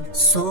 100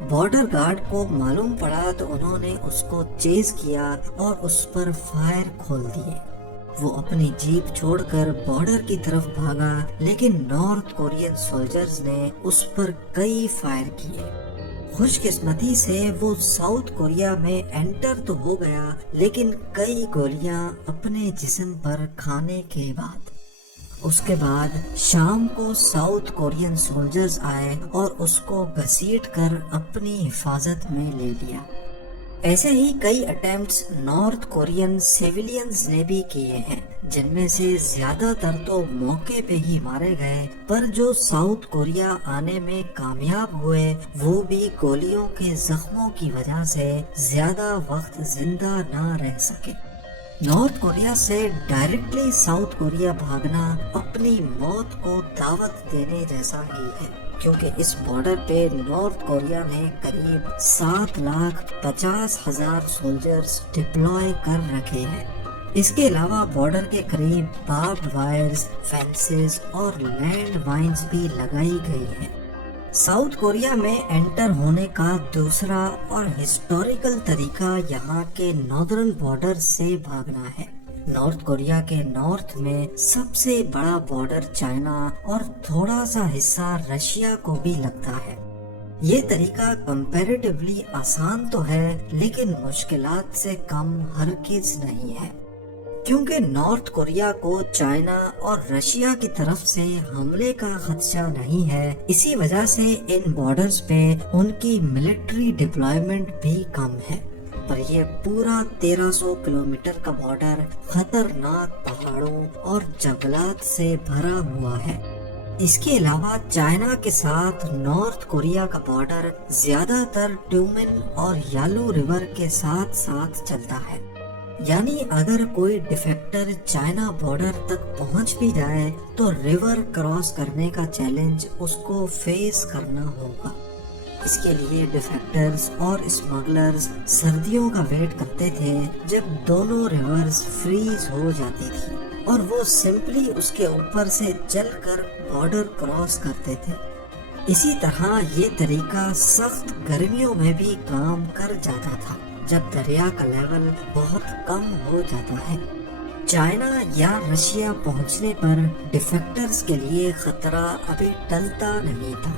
border guard کو معلوم پڑا تو انہوں نے اس کو چیز کیا اور اس پر فائر کھول دیے۔ وہ اپنی جیپ چھوڑ کر بارڈر کی طرف بھاگا، لیکن نارتھ کورین سولجرز نے اس پر کئی فائر کیے۔ خوش قسمتی سے وہ ساؤتھ کوریا میں انٹر تو ہو گیا، لیکن کئی گولیاں اپنے جسم پر کھانے کے بعد۔ اس کے بعد شام کو ساؤتھ کورین سولجرز آئے اور اس کو گھسیٹ کر اپنی حفاظت میں لے لیا۔ ایسے ہی کئی اٹیمپٹس نارتھ کورین سیویلینز نے بھی کیے ہیں، جن میں سے زیادہ تر تو موقع پہ ہی مارے گئے، پر جو ساؤتھ کوریا آنے میں کامیاب ہوئے وہ بھی گولیوں کے زخموں کی وجہ سے زیادہ وقت زندہ نہ رہ سکے۔ نارتھ کوریا سے ڈائریکٹلی ساؤتھ کوریا بھاگنا اپنی موت کو دعوت دینے جیسا ہی ہے، کیونکہ اس بارڈر پہ نارتھ کوریا نے قریب 7,50,000 سولجرز ڈپلوائے کر رکھے ہیں۔ اس کے علاوہ بارڈر کے قریب باربڈ وائرز، فینسز اور لینڈ مائنز بھی لگائی گئی ہیں۔ ساؤتھ کوریا میں انٹر ہونے کا دوسرا اور ہسٹوریکل طریقہ یہاں کے ناردرن بارڈر سے بھاگنا ہے۔ نارتھ کوریا کے نارتھ میں سب سے بڑا بارڈر چائنا اور تھوڑا سا حصہ رشیا کو بھی لگتا ہے۔ یہ طریقہ کمپیریٹیولی آسان تو ہے، لیکن مشکلات سے کم ہرگز نہیں ہے، کیونکہ نارتھ کوریا کو چائنا اور رشیا کی طرف سے حملے کا خدشہ نہیں ہے۔ اسی وجہ سے ان بارڈرز پہ ان کی ملٹری ڈپلائمنٹ بھی کم ہے، پر یہ پورا 1300 کلومیٹر کا بارڈر خطرناک پہاڑوں اور جنگلات سے بھرا ہوا ہے۔ اس کے علاوہ چائنا کے ساتھ نارتھ کوریا کا بارڈر زیادہ تر ٹیومن اور یالو ریور کے ساتھ ساتھ چلتا ہے، یعنی اگر کوئی ڈیفیکٹر چائنا بارڈر تک پہنچ بھی جائے تو ریور کراس کرنے کا چیلنج اس کو فیس کرنا ہوگا۔ اس کے لیے ڈیفیکٹرز اور اسمگلرز سردیوں کا ویٹ کرتے تھے جب دونوں ریورز فریز ہو جاتی تھی، اور وہ سمپلی اس کے اوپر سے چل کر بارڈر کراس کرتے تھے۔ اسی طرح یہ طریقہ سخت گرمیوں میں بھی کام کر جاتا تھا، جب دریا کا لیول بہت کم ہو جاتا ہے۔ چائنا یا رشیا پہنچنے پر ڈیفیکٹرز کے لیے خطرہ ابھی ٹلتا نہیں تھا،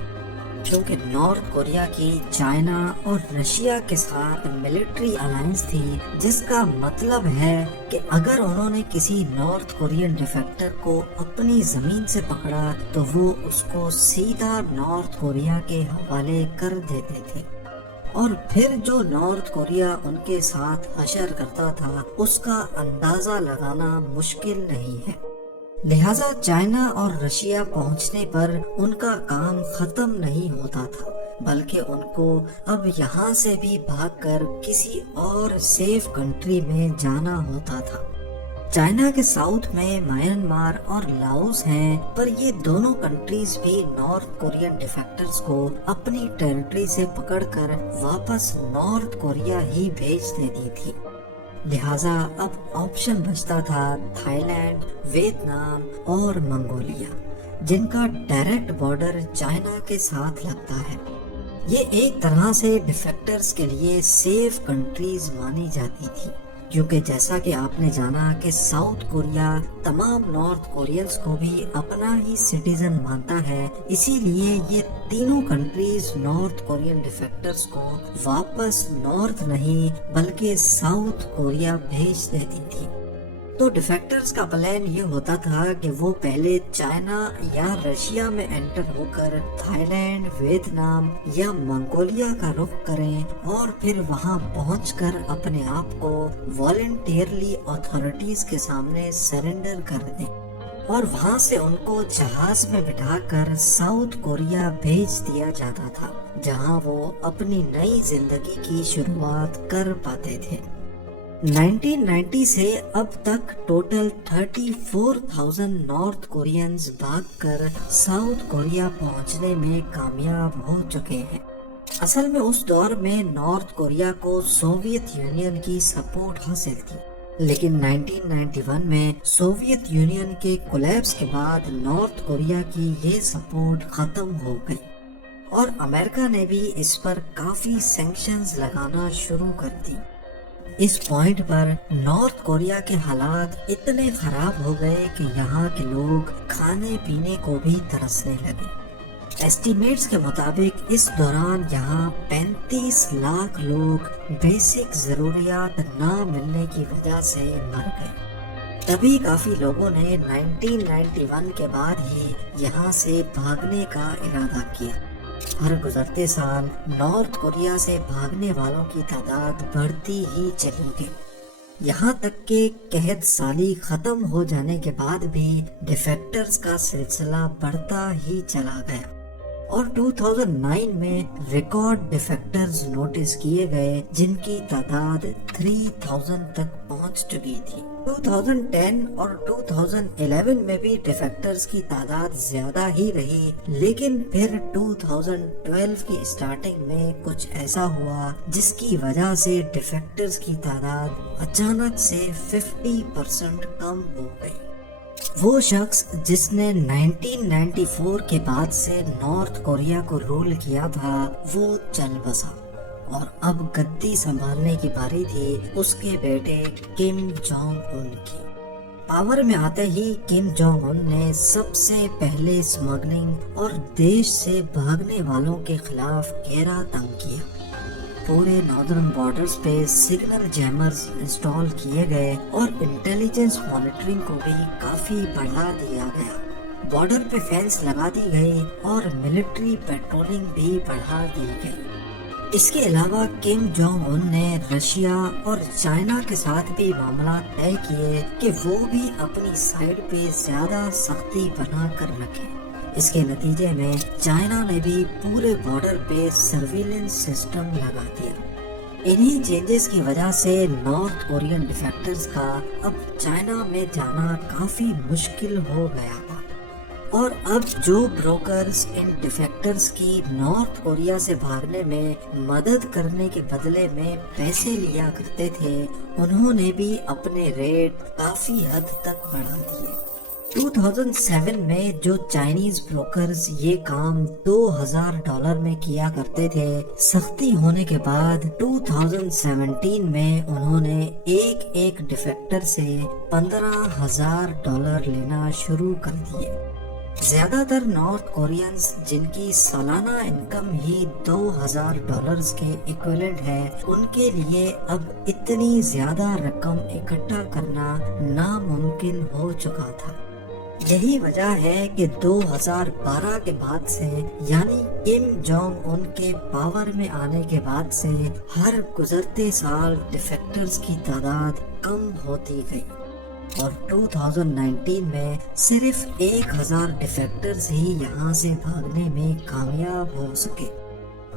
کیونکہ نارتھ کوریا کی چائنا اور رشیا کے ساتھ ملٹری الائنس تھی، جس کا مطلب ہے کہ اگر انہوں نے کسی نارتھ کورین ڈیفیکٹر کو اپنی زمین سے پکڑا تو وہ اس کو سیدھا نارتھ کوریا کے حوالے کر دیتے تھے، اور پھر جو نارتھ کوریا ان کے ساتھ حشر کرتا تھا اس کا اندازہ لگانا مشکل نہیں ہے۔ لہٰذا چائنا اور رشیا پہنچنے پر ان کا کام ختم نہیں ہوتا تھا، بلکہ ان کو اب یہاں سے بھی بھاگ کر کسی اور سیف کنٹری میں جانا ہوتا تھا۔ چائنا کے ساؤتھ میں میانمار اور لاؤس ہیں، پر یہ دونوں کنٹریز بھی نارتھ کورین ڈیفیکٹرز کو اپنی ٹیریٹری سے پکڑ کر واپس نارتھ کوریا ہی بھیج دیتی تھی۔ لہٰذا اب آپشن بچتا تھا تھائی لینڈ، ویتنام اور منگولیا، جن کا ڈائریکٹ بارڈر چائنا کے ساتھ لگتا ہے۔ یہ ایک طرح سے ڈیفیکٹرز کے لیے سیف کنٹریز مانی جاتی تھی، کیونکہ جیسا کہ آپ نے جانا کہ ساؤتھ کوریا تمام نارتھ کورینز کو بھی اپنا ہی سٹیزن مانتا ہے، اسی لیے یہ تینوں کنٹریز نارتھ کورین ڈیفیکٹرز کو واپس نارتھ نہیں بلکہ ساؤتھ کوریا بھیج دیتی تھی۔ تو ڈیفیکٹرز کا پلان یہ ہوتا تھا کہ وہ پہلے چائنا یا رشیا میں انٹر ہو کر تھائی لینڈ، ویتنام یا منگولیا کا رخ کریں، اور پھر وہاں پہنچ کر اپنے آپ کو والنٹیئرلی اتھارٹیز کے سامنے سرنڈر کر دیں، اور وہاں سے ان کو جہاز میں بٹھا کر ساؤتھ کوریا بھیج دیا جاتا تھا، جہاں وہ اپنی نئی زندگی کی شروعات کر پاتے تھے۔ 1990 سے اب تک ٹوٹل 34,000 نارتھ کورینز بھاگ کر ساؤتھ کوریا پہنچنے میں کامیاب ہو چکے ہیں۔ اصل میں اس دور میں نارتھ کوریا کو سوویت یونین کی سپورٹ حاصل تھی، لیکن 1991 میں سوویت یونین کے کولیپس کے بعد نارتھ کوریا کی یہ سپورٹ ختم ہو گئی، اور امریکہ نے بھی اس پر کافی سینکشنز لگانا شروع کر دی۔ اس پوائنٹ پر نارتھ کوریا کے حالات اتنے خراب ہو گئے کہ یہاں کے لوگ کھانے پینے کو بھی ترسنے لگے۔ ایسٹیمیٹس کے مطابق اس دوران یہاں 35 لاکھ لوگ بیسک ضروریات نہ ملنے کی وجہ سے مر گئے۔ تبھی کافی لوگوں نے 1991 کے بعد ہی یہاں سے بھاگنے کا ارادہ کیا۔ ہر گزرتے سال نارتھ کوریا سے بھاگنے والوں کی تعداد بڑھتی ہی چلی گئی، یہاں تک کہ قحط سالی ختم ہو جانے کے بعد بھی ڈیفیکٹرز کا سلسلہ بڑھتا ہی چلا گیا، اور 2009 میں ریکارڈ ڈیفیکٹرز نوٹس کیے گئے جن کی تعداد 3000 تک پہنچ چکی تھی۔ 2010 اور 2011 میں بھی ڈیفیکٹرز کی تعداد زیادہ ہی رہی، لیکن پھر 2012 کی اسٹارٹنگ میں کچھ ایسا ہوا جس کی وجہ سے ڈیفیکٹرز کی تعداد اچانک سے 50% کم ہو گئی۔ وہ شخص جس نے 1994 کے بعد سے نارتھ کوریا کو رول کیا تھا وہ چل بسا، اور اب گدی سنبھالنے کی باری تھی اس کے بیٹے کم جونگ ان کی۔ پاور میں آتے ہی کم جونگ ان نے سب سے پہلے اسمگلنگ اور دیش سے بھاگنے والوں کے خلاف گھیرا تنگ کیا۔ پورے ناردرن بارڈرز پہ سگنل جیمرز انسٹال کیے گئے اور انٹیلیجنس مانیٹرنگ کو بھی کافی بڑھا دیا گیا۔ بارڈر پہ فینس لگا دی گئی اور ملٹری پیٹرولنگ بھی بڑھا دی گئی۔ اس کے علاوہ کم جونگ ان نے رشیا اور چائنا کے ساتھ بھی معاملات طے کیے کہ وہ بھی اپنی سائڈ پہ زیادہ سختی بنا کر رکھیں۔ اس کے نتیجے میں چائنا نے بھی پورے بارڈر پہ سرویلنس سسٹم لگا دیا۔ انہی چینجز کی وجہ سے نارتھ کورین ڈیفیکٹرز کا اب چائنا میں جانا کافی مشکل ہو گیا تھا، اور اب جو بروکرز ان ڈیفیکٹرز کی نارتھ کوریا سے بھاگنے میں مدد کرنے کے بدلے میں پیسے لیا کرتے تھے، انہوں نے بھی اپنے ریٹ کافی حد تک بڑھا دیے۔ 2007 میں جو چائنیز بروکرز یہ کام $2000 میں کیا کرتے تھے، سختی ہونے کے بعد 2017 میں انہوں نے ایک ڈیفیکٹر سے $15,000 لینا شروع کر دیے۔ زیادہ تر نارتھ کورینز جن کی سالانہ انکم ہی $2000 کے ایکویلنٹ ہے، ان کے لیے اب اتنی زیادہ رقم اکٹھا کرنا ناممکن ہو چکا تھا۔ یہی وجہ ہے کہ 2012 کے بعد سے، یعنی کم جونگ ان کے پاور میں آنے کے بعد سے، ہر گزرتے سال ڈیفیکٹرز کی تعداد کم ہوتی گئی، اور 2019 میں صرف 1000 ڈیفیکٹرز ہی یہاں سے بھاگنے میں کامیاب ہو سکے۔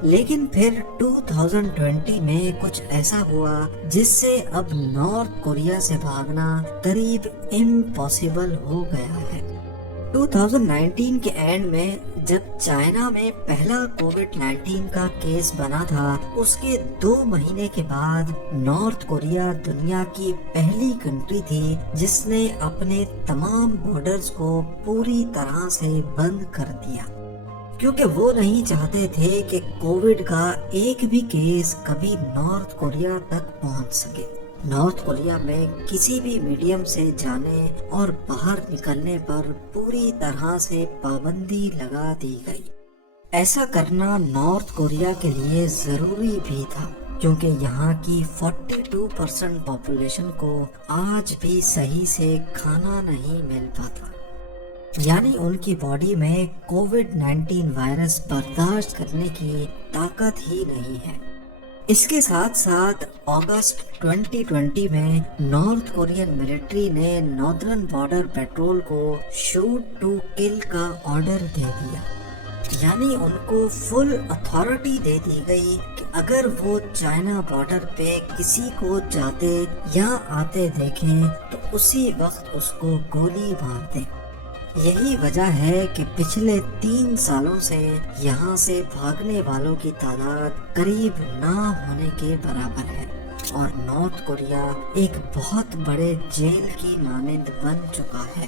لیکن پھر 2020 میں کچھ ایسا ہوا جس سے اب نارتھ کوریا سے بھاگنا قریب امپاسبل ہو گیا ہے۔ 2019 کے اینڈ میں جب چائنا میں پہلا کووڈ-19 کا کیس بنا تھا، اس کے 2 مہینے کے بعد نارتھ کوریا دنیا کی پہلی کنٹری تھی جس نے اپنے تمام بارڈرز کو پوری طرح سے بند کر دیا، کیونکہ وہ نہیں چاہتے تھے کہ کووڈ کا ایک بھی کیس کبھی نارتھ کوریا تک پہنچ سکے۔ نارتھ کوریا میں کسی بھی میڈیم سے جانے اور باہر نکلنے پر پوری طرح سے پابندی لگا دی گئی۔ ایسا کرنا نارتھ کوریا کے لیے ضروری بھی تھا، کیونکہ یہاں کی 42% پاپولیشن کو آج بھی صحیح سے کھانا نہیں مل پاتا، یعنی ان کی باڈی میں کووڈ-19 وائرس برداشت کرنے کی طاقت ہی نہیں ہے۔ اس کے ساتھ ساتھ اگست 2020 میں نارتھ کورین ملٹری نے ناردرن بارڈر پیٹرول کو شوٹ ٹو کل کا آرڈر دے دیا، یعنی ان کو فل اتھارٹی دے دی گئی کہ اگر وہ چائنا بارڈر پہ کسی کو جاتے یا آتے دیکھیں تو اسی وقت اس کو گولی مار دیں۔ یہی وجہ ہے کہ پچھلے 3 سالوں سے یہاں سے بھاگنے والوں کی تعداد قریب نہ ہونے کے برابر ہے، اور نارتھ کوریا ایک بہت بڑے جیل کی مانند بن چکا ہے۔